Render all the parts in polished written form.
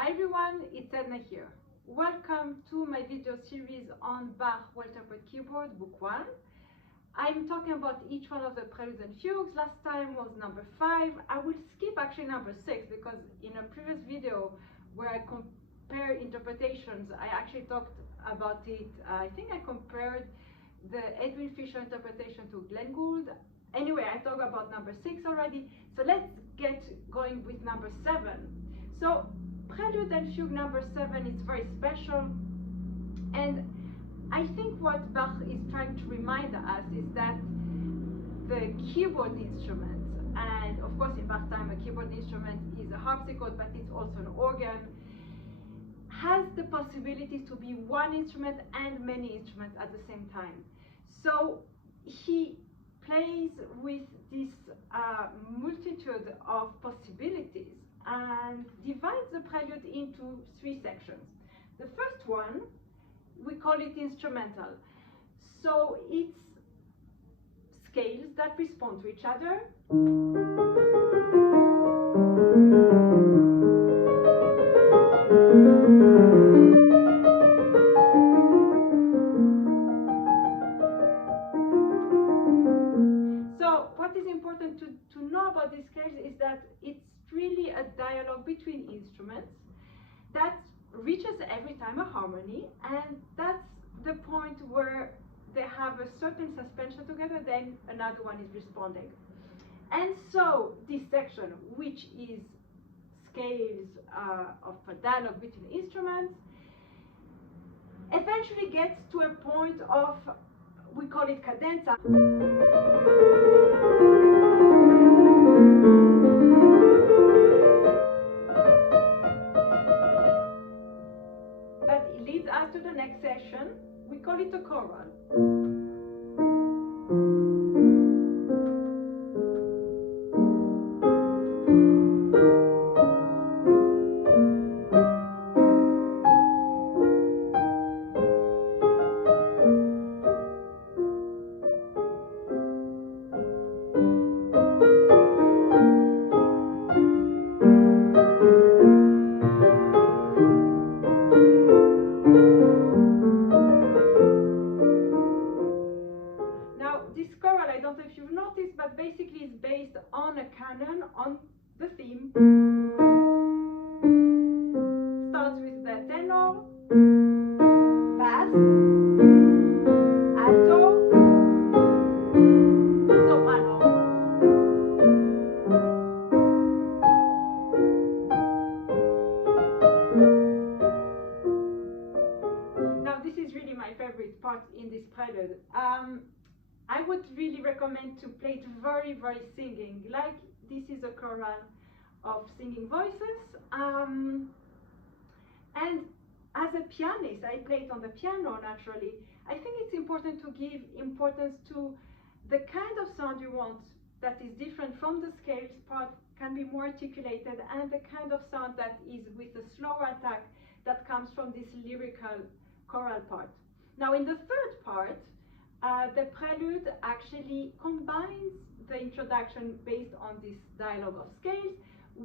Hi everyone, it's Edna here. Welcome to my video series on Bach Keyboard, Book 1. I'm talking about each one of the Preludes and Fugues. Last time was number 5. I will skip actually number 6 because in a previous video where I compare interpretations, I actually talked about it. I think I compared the Edwin Fischer interpretation to Glenn Gould. Anyway, I talked about number 6 already. So let's get going with number 7. So Prelude and Fugue number 7 is very special, and I think what Bach is trying to remind us is that the keyboard instrument, and of course in Bach time a keyboard instrument is a harpsichord, but it's also an organ, has the possibility to be one instrument and many instruments at the same time. So he plays with this multitude of possibilities and divides the prelude into 3 sections. The first one, we call it instrumental. So it's scales that respond to each other. So what is important to know about these scales is that it's really a dialogue between instruments that reaches every time a harmony, and that's the point where they have a certain suspension together, then another one is responding. And so this section, which is scales of a dialogue between instruments, eventually gets to a point of, we call it cadenza. That leads us to the next section. We call it a choral. I don't know if you've noticed, but basically it's based on a canon, on the theme. Starts with the tenor, bass, alto, soprano. Now this is really my favorite part in this prelude. I would really recommend to play it very, very singing, like this is a choral of singing voices. And as a pianist, I play it on the piano naturally. I think it's important to give importance to the kind of sound you want that is different from the scales part, can be more articulated, and the kind of sound that is with a slower attack that comes from this lyrical choral part. Now in the third part, the prelude actually combines the introduction based on this dialogue of scales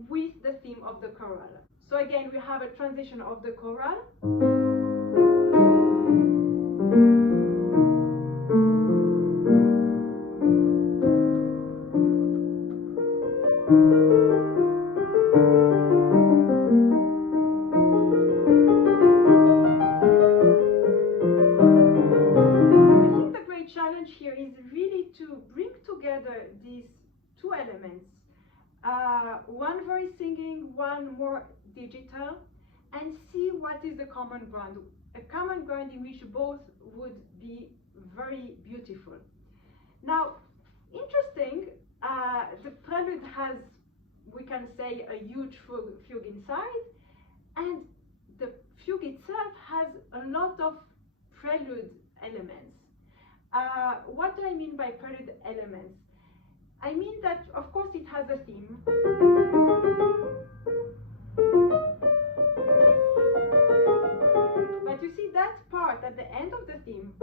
with the theme of the choral. So again, we have a transition of the choral. Challenge here is really to bring together these 2 elements, one very singing, one more digital, and see what is the common ground, a common ground in which both would be very beautiful. Now, interesting, the prelude has, we can say, a huge fugue inside, and the fugue itself has a lot of prelude elements. What do I mean by prelude elements? I mean that, of course, it has a theme. But you see that part at the end of the theme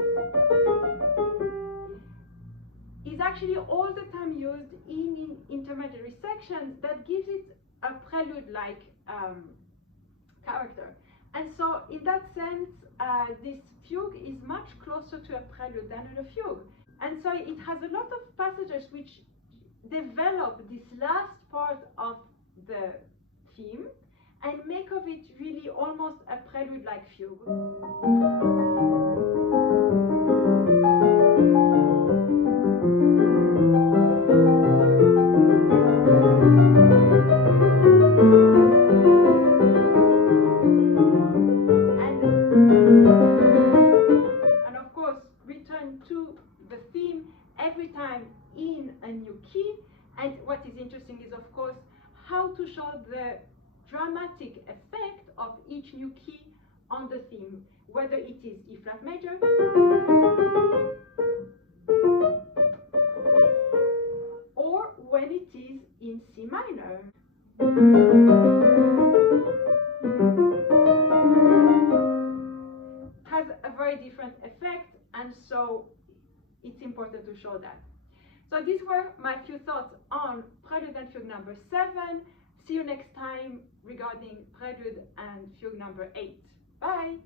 is actually all the time used in intermediary sections that gives it a prelude-like character. And so in that sense, this fugue is much closer to a prelude than a fugue. And so it has a lot of passages which develop this last part of the theme and make of it really almost a prelude-like fugue. And of course, return to the theme every time in a new key. And what is interesting is, of course, how to show the dramatic effect of each new key on the theme, whether it is E flat major or when it is in C minor. Has a very different effect, and so it's important to show that. So these were my few thoughts on Prelude and Fugue number 7. See you next time regarding Prelude and Fugue number 8. Bye!